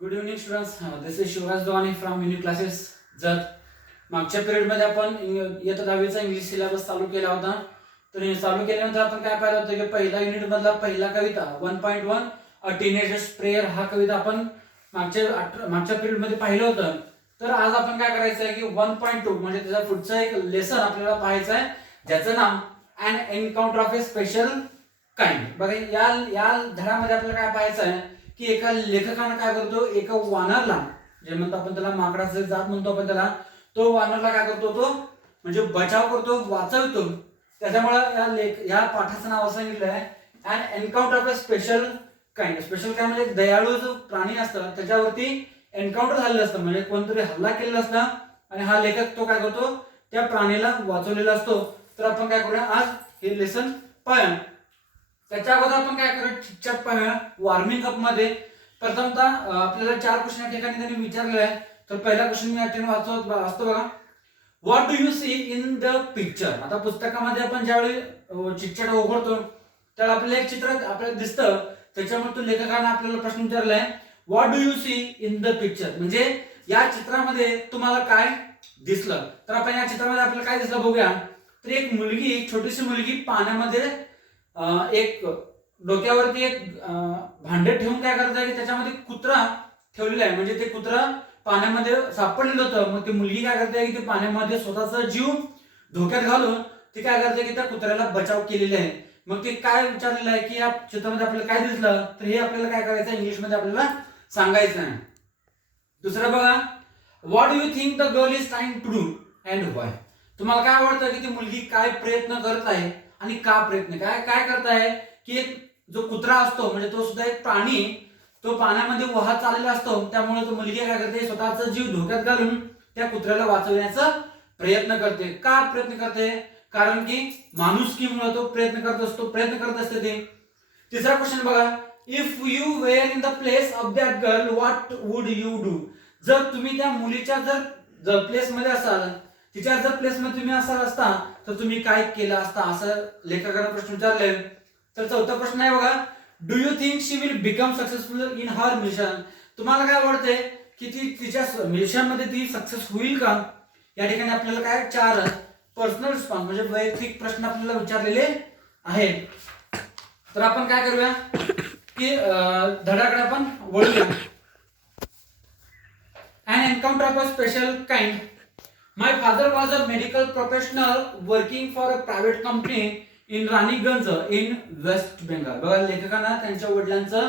Good evening students. This is Shivraj Dovani from unique classes Jat. मागच्या पिरियडमध्ये आपण इयत्ता 10वीचा इंग्लिश सिलेबस चालू केला होता. तर चालू केल्यानंतर आपण काय पाहिलं होतं की पहिला युनिट मधला पहिला कविता 1.1 अ टीनेजर्स प्रेयर हा कविता आपण मागच्या पिरियडमध्ये पाहिलं होतं. तर आज आपण काय करायचं आहे की 1.2 म्हणजे त्याचा पुढचं एक लेसन आपल्याला पाहायचं आहे ज्याचं नाव an encounter of a special kind. बघा या या धड्यामध्ये आपल्याला काय पाहायचं आहे की एका लेखकाने काय करतो, एका वानरला जे म्हणतो आपण त्याला माकडाचं जात म्हणतो आपण त्याला, तो वानरला काय करतो, तो म्हणजे बचाव करतो, वाचवतो. त्याच्यामुळे या पाठाचं नाव असं सांगितलं आहे and encounter of a special kind. Special काय म्हणजे दयाळू जो प्राणी असतं त्याच्यावरती एन्काउंटर झालेलं असतं, म्हणजे कोणतरी हल्ला केलेला असतं आणि हा लेखक तो काय करतो, त्या प्राणीला वाचवलेला असतो. तर आपण काय करूया, आज हे लेसन पाहूया. त्याच्या अगोदर आपण काय करूया, चिटचाट पाहूया. वॉर्मिंग अप मध्ये प्रथमतः आपल्याला 4 क्वेश्चन या ठिकाणी त्यांनी विचारले आहे. तर पहिला क्वेश्चन मी या ठिकाणी वाचतो बघा. What do you see in the picture. आता पुस्तकामध्ये आपण ज्यावेळी चिटचाट उघडतो तर आपल्याला एक चित्र आपल्याला दिसतं. त्याच्यामुळे तो लेखकाने आपल्याला प्रश्न विचारलाय what do you see in the picture, म्हणजे या चित्रामध्ये तुम्हाला काय दिसलं. तर आपण या चित्रामध्ये आपल्याला काय दिसलं बघूया. तर एक मुलगी, एक छोटीशी मुलगी पाण्यामध्ये एक डोक्यावरती एक भांडे ठेवून काय करत आहे की त्याच्यामध्ये कुत्रा ठेवलेला आहे, म्हणजे ते कुत्रा पाण्यामध्ये सापडलेलं होतं. मग ती मुलगी काय करते की ते पाण्यामध्ये स्वतःचा जीव धोक्यात घालून ती काय करते की त्या कुत्र्याला बचाव केलेला आहे. मग ते काय विचारलेलं आहे की या चित्रामध्ये आपल्याला काय दिसलं, तर हे आपल्याला काय करायचं आहे, इंग्लिश मध्ये आपल्याला सांगायचं आहे. दुसरं बघा, what do you think the girl is trying to do and why. तुम्हाला काय वाटतं की ती मुलगी काय प्रयत्न करत आहे आणि का प्रयत्न काय काय करत आहे. की एक जो कुत्रा असतो म्हणजे तो सुद्धा एक प्राणी, तो पाण्यामध्ये वाहत चाललेला असतो. त्यामुळे तो मुलगी काय करते, स्वतःचा जीव धोक्यात घालून त्या कुत्र्याला वाचवण्याचा प्रयत्न करते. का प्रयत्न करते, कारण की माणुसकीमुळे तो प्रयत्न करत असते ते. तिसरा क्वेश्चन बघा, if you were in the place of that girl what would you do. जर तुम्ही त्या मुलीच्या जर प्लेस मध्ये असाल, तिच्या जर प्लेस मध्ये तुम्ही असाल असता तर तुम्ही काय केलं असता, असं लेखकाने प्रश्न विचारले. तर चौथा प्रश्न आहे बघा, do you think she will become successful in her mission. तुम्हाला काय वाटते की ती तिच्या मिशन मध्ये ती सक्सेस होईल का. या ठिकाणी आपल्याला काय 4 पर्सनल रिस्पॉन्स म्हणजे वैयक्तिक प्रश्न आपल्याला विचारलेले आहेत. तर आपण काय करूया की धड्याकडे आपण वळूया. An encounter of a special kind. My father was a medical professional working for a private company in Raniganj in West Bengal. बघा लेखकांना त्यांच्या वडिलांचं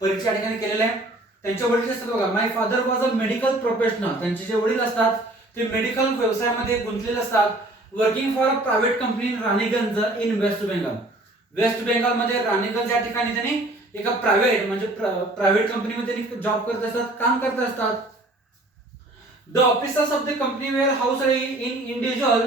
परिचय ठिकाणी केलेलं आहे. त्यांच्या वडील असतात बघा, my father was a medical professional. त्यांचे जे वडील असतात ते मेडिकल व्यवसायामध्ये गुंतलेले असतात. Working for a private company in Raniganj in West Bengal. West Bengal मध्ये राणीगंज या ठिकाणी त्यांनी एका प्रायव्हेट कंपनीमध्ये त्यांनी जॉब करत असतात, काम करत असतात. The officers of the company were housed in individual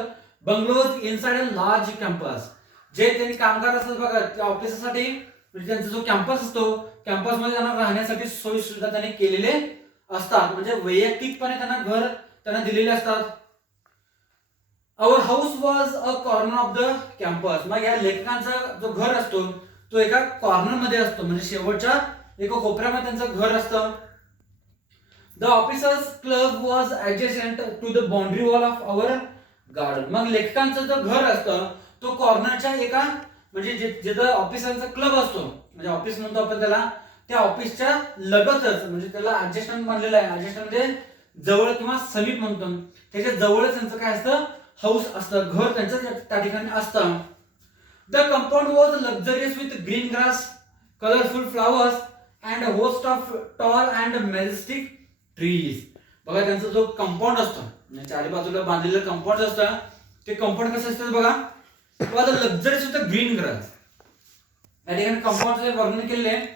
bungalows inside a large campus. जे त्यांनी कामगार असतात बघा, त्या ऑफिससाठी म्हणजे त्यांचा जो कॅम्पस असतो, कॅम्पस मध्ये त्यांना राहण्यासाठी सोयी सुविधा त्यांनी केलेले असतात, म्हणजे वैयक्तिकपणे त्यांना घर त्यांना दिलेले असतात. Our house was a corner of the campus. मग या लेखकांचा जो घर असतो तो एका कॉर्नर मध्ये असतो, म्हणजे शेवटच्या एका कोपऱ्यामध्ये त्यांचं घर असतं. The officers club was adjacent to the boundary wall of our garden. मग लेखकांचं जो घर असतं तो कॉर्नरच्या एका म्हणजे जिथं ऑफिसरचा क्लब असतो, म्हणजे ऑफिस म्हणतो आपण त्याला, त्या ऑफिसच्या लगतच म्हणजे त्याला ऍडजस्टमेंट बनलेलं आहे. ऍडजस्टमेंट म्हणजे जवळ किंवा समीप म्हणतो, त्याच्या जवळच त्यांचं काय असतं, हाऊस असतं, घर त्यांचं त्या ठिकाणी असतं. The compound was luxurious with green grass, colourful flowers and host of tall and majestic trees. बघा त्यांचा जो कंपाऊंड असतो म्हणजे चारी बाजूला बांधलेलं कंपाऊंड असतं, ते कंपाऊंड कसं असतं बघा, लक्झरीज विथ ग्रीन ग्रास. या ठिकाणी कंपाऊंडचं वर्णन केलेलं आहे.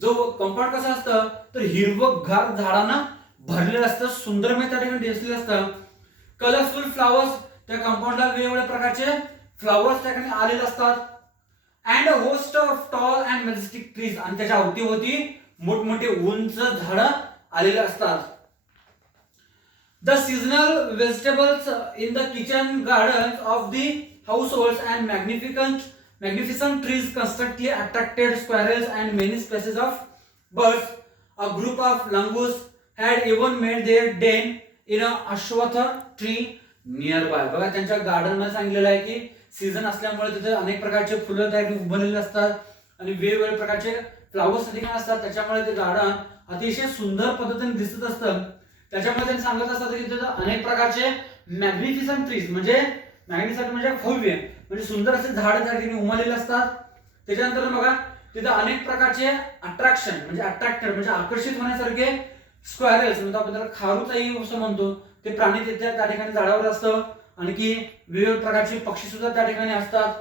जो कंपाऊंड कसं असतं तर हिरवंगार झाडांना भरलेलं असतं, सुंदरमय त्या ठिकाणी दिसलेलं असतं. कलरफुल फ्लॉवर्स, त्या कंपाऊंडला वेगवेगळ्या प्रकारचे फ्लॉवर्स त्या ठिकाणी आलेले असतात. And host of tall and majestic trees, आणि त्याच्या अवतीभोवती मोठमोठे उंच झाडं आलेले असतात. The seasonal vegetables in the kitchen garden of the households and magnificent trees constantly attracted squirrels and many species of birds. a group of langus had even made their den in a ashwatha tree nearby. बघा त्यांच्या garden मध्ये सांगितलेलं आहे की season असल्यामुळे तिथे अनेक प्रकारचे फुलं त्या ठिकाणी उमललेले असतात आणि वेगवेगळ्या प्रकारचे फ्लावर्स ठिकाणी असतात, त्याच्यामुळे ते गार्डन अतिशय सुंदर पद्धतीने दिसत असतं. त्याच्यामुळे त्यांनी सांगत असतात की तिथे अनेक प्रकारचे मॅग्निफिसंट ट्रीज म्हणजे मॅग्निफिसंट म्हणजे भव्य म्हणजे सुंदर असे झाड त्या ठिकाणी उमललेले असतात. त्याच्यानंतर बघा तिथे अनेक प्रकारचे अट्रॅक्शन म्हणजे अट्रॅक्टेड म्हणजे आकर्षित होण्यासारखे स्क्वेरल्स म्हणजे आपण त्याला खारुताई असं म्हणतो ते प्राणी तिथे त्या ठिकाणी झाडावर असतं. आणखी वेगवेगळ्या प्रकारचे पक्षी सुद्धा त्या ठिकाणी असतात.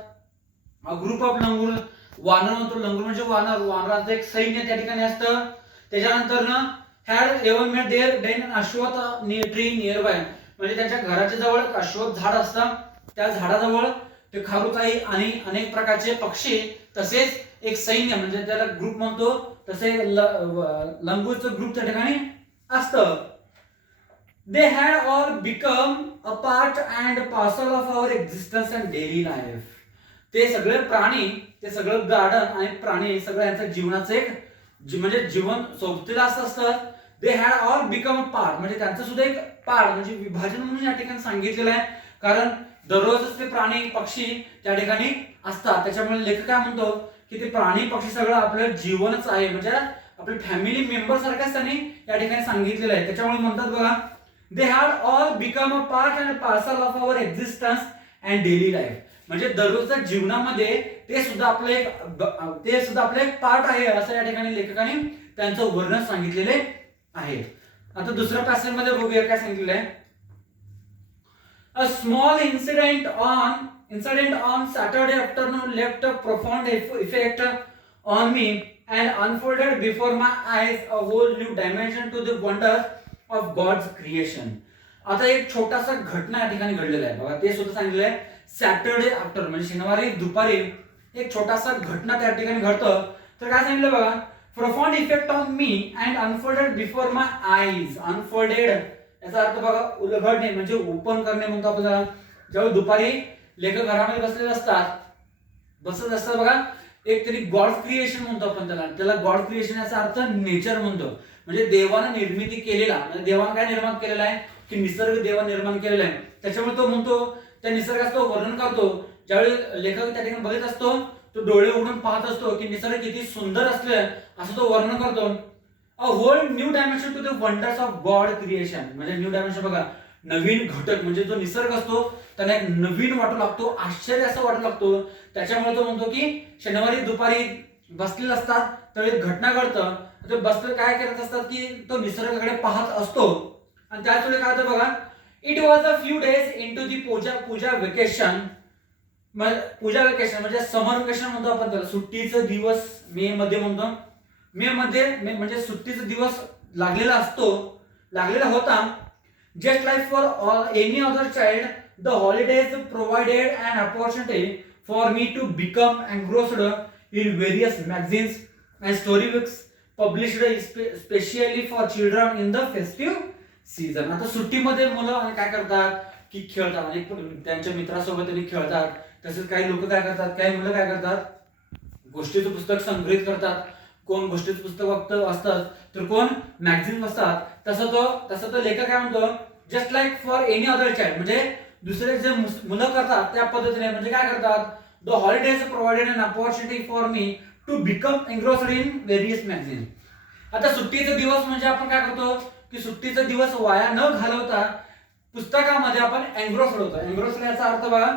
ग्रुप ऑफ लंगूर वानर म्हणतो, लंगूर म्हणजे वानर, वानरांचं एक सैन्य त्या ठिकाणी असतं. त्याच्यानंतर had even made their den ashwath tree near by म्हणजे त्यांच्या घराच्या जवळ एक अश्वथ झाड असतं, त्या झाडाजवळ ते खारुताई आणि अनेक प्रकारचे पक्षी तसेच एक सैन्य म्हणजे त्याला ग्रुप म्हणतो तसे लंगूरचं ग्रुप त्या ठिकाणी असतं. They had all become a part and parcel of our existence and daily life. ते सगळे प्राणी, ते सगळं गार्डन आणि प्राणी सगळं यांचं जीवनाचं एक म्हणजे जीवन सोबतीला असतं. They had all become a part म्हणजे त्यांचं सुद्धा एक पार्ट म्हणजे विभाजन म्हणून या ठिकाणी सांगितलेलं आहे, कारण दररोजच ते प्राणी पक्षी त्या ठिकाणी असतात. त्याच्यामुळे लेखक काय म्हणतो की ते प्राणी पक्षी सगळं आपलं जीवनच आहे म्हणजे आपले फॅमिली मेंबर सारखंच त्यांनी या ठिकाणी सांगितलेलं आहे. त्याच्यामुळे म्हणतात बघा they had all become a part and parcel of our existence and daily life म्हणजे दररोजच्या जीवनामध्ये ते सुद्धा आपलं एक पार्ट आहे असं या ठिकाणी लेखकाने त्यांचं वर्णन सांगितलेले आहे. आता दुसऱ्या पॅसेज मध्ये बघूया काय सांगितलेलं आहे. A small incident on Saturday afternoon left a profound effect on me and unfolded before my eyes a whole new dimension to the wonders of God's creation. आता एक छोटासा घटना या ठिकाणी घडलेला आहे बघा, ते सुद्धा सांगितलेलं आहे सॅटरडे आफ्टर म्हणजे शनिवारी दुपारी एक छोटासा घटना त्या ठिकाणी घडतं. तर काय सांगितलं बघा, profound effect on me and unfolded before my eyes. Unfolded याचा अर्थ बघा उलगडणे म्हणजे ओपन करणे म्हणतो आपण त्याला. ज्यावेळी दुपारी लेखक घरामध्ये बसत असतात बघा एक तरी गॉड क्रिएशन म्हणतो आपण त्याला गॉड क्रिएशन याचा अर्थ नेचर म्हणतो म्हणजे देवाने निर्मिती केलेला म्हणजे देवाने काय निर्माण केलेला आहे की निसर्ग देवाने निर्माण केलेला आहे. त्याच्यामुळे तो म्हणतो त्या निसर्गाचं वर्णन करतो. ज्यावेळी लेखक त्या ठिकाणी बघत असतो तो डोळे उघडून पाहत असतो की निसर्ग किती सुंदर असले असं तो वर्णन करतो. A whole new dimension to the wonders of God creation म्हणजे न्यू डायमेन्शन बघा नवीन घटक म्हणजे जो निसर्ग असतो त्यांना एक नवीन वाटू लागतो, आश्चर्य असं वाटू लागतो. त्याच्यामुळे तो म्हणतो की शनिवारी दुपारी बसलेले असतात तर एक घटना घडतं, ते बसले काय करत असतात की तो निसर्गाकडे पाहत असतो आणि त्याच वेळी काय होतं बघा it was a few days into the puja vacation. Puja vacation म्हणजे समर वेकेशन म्हणतो आपण त्याला, सुट्टीचा दिवस मे मध्ये म्हणतो. मे म्हणजे सुट्टीचा दिवस लागलेला होता. Just like for any other child the holidays provided an opportunity for me to become engrossed in various magazines and story books published specially for children in the festive season. आता सुट्टीमध्ये मुलं काय करतात की खेळतात आणि त्यांच्या मित्रासोबत त्यांनी खेळतात. तसेच काही लोक काय करतात, काही मुलं काय करतात गोष्टीचं पुस्तक संग्रहित करतात. कोण गोष्टीचं पुस्तक वाचतात तर कोण मॅगझिन वाचतात. तसं तो लेखक काय म्हणतो just like for any other child म्हणजे दुसरे जे मुलं करतात त्या पद्धतीने म्हणजे काय करतात the holidays provided an opportunity for me to become engrossed in various magazine. आता सुट्टीचा दिवस म्हणजे आपण काय करतो की सुट्टीचा दिवस वाया न घालवता पुस्तकामध्ये आपण एन्ग्रोस्ड होतो. एन्ग्रोस्ड याचा अर्थ बघा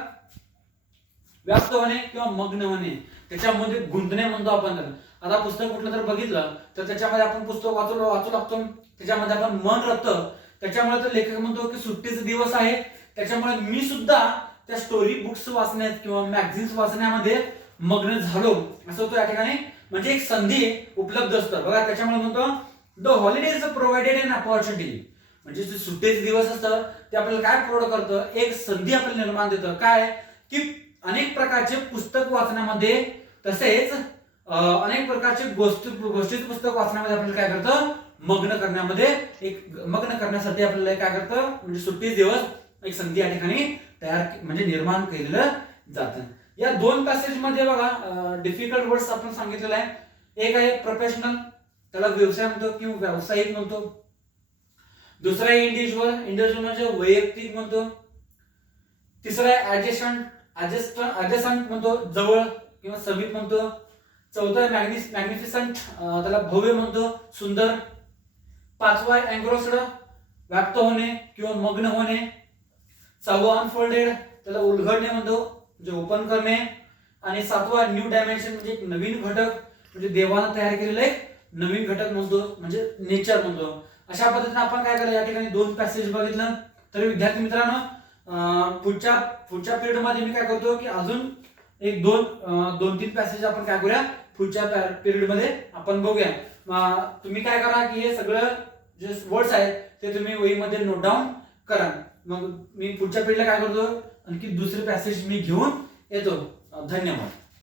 व्याप्त होणे किंवा मग्न होणे, त्याच्यामध्ये गुंतणे म्हणतो आपण त्याला. आता पुस्तक कुठलं तर बघितलं तर त्याच्यामध्ये आपण पुस्तक वाचू लागतो, त्याच्यामध्ये आपण मन रमतं. त्याच्यामुळे तर लेखक म्हणतो की सुट्टीचा दिवस आहे त्याच्यामुळे मी सुद्धा त्या स्टोरी बुक्स वाचण्यात किंवा मॅगझिन्स वाचण्यामध्ये मग्न झालो असं तो या ठिकाणी म्हणजे एक संधी उपलब्ध असतं बघा. त्याच्यामुळे म्हणतो the holidays provided an opportunity म्हणजे जे सुट्टीचे दिवस असतं ते आपल्याला काय प्रोव्हाइड करतं, एक संधी आपल्याला निर्माण देतं. काय की अनेक प्रकारचे पुस्तक वाचण्यामध्ये तसेच अनेक प्रकारचे गोष्टीचं पुस्तक वाचण्यामध्ये आपल्याला काय करतं मग्न करण्यासाठी आपल्याला काय करतं म्हणजे सुट्टी दिवस एक संधी या ठिकाणी म्हणजे निर्माण केलेलं जातं. या दोन पॅसेज मध्ये बघा डिफिकल्ट वर्ड्स आपण सांगितलेलं आहे. एक आहे प्रोफेशनल त्याला व्यवसाय म्हणतो किंवा व्यावसायिक म्हणतो. दुसरा आहे इंडिव्हिज्युअल म्हणजे वैयक्तिक म्हणतो. तिसरा आहे ऍडजस्टंट म्हणतो, जवळ किंवा समीप म्हणतो. चौथा आहे मॅग्निफिसंट, त्याला भव्य म्हणतो, सुंदर. पाचवा आहे एन्ग्रोस्ड, व्याप्त होणे किंवा मग्न होणे. सहावा अनफोल्डेड, त्याला उलगडणे म्हणतो, म्हणजे ओपन करणे. आणि सातवा न्यू डायमेन्शन म्हणजे एक नवीन घटक, म्हणजे देवानं तयार केलेला एक नवीन घटक म्हणतो, म्हणजे नेचर म्हणतो. अशा पद्धतीने आपण काय केलं, या ठिकाणी 2 पॅसेज बघितलं. तर विद्यार्थी मित्रांनो, पुढच्या पिरियड मध्ये मी काय करतो की अजून एक 2-3 पॅसेज आपण काय करूया, पुढच्या पिरियड मध्ये आपण बघूया. तुम्ही काय करा की हे सगळं जे वर्ड्स आहेत ते तुम्ही वहीमध्ये नोट डाऊन करा. मग मी पुढच्या पिरियडला काय करतो, आणखी दुसरे पॅसेज मी घेऊन येतो. धन्यवाद.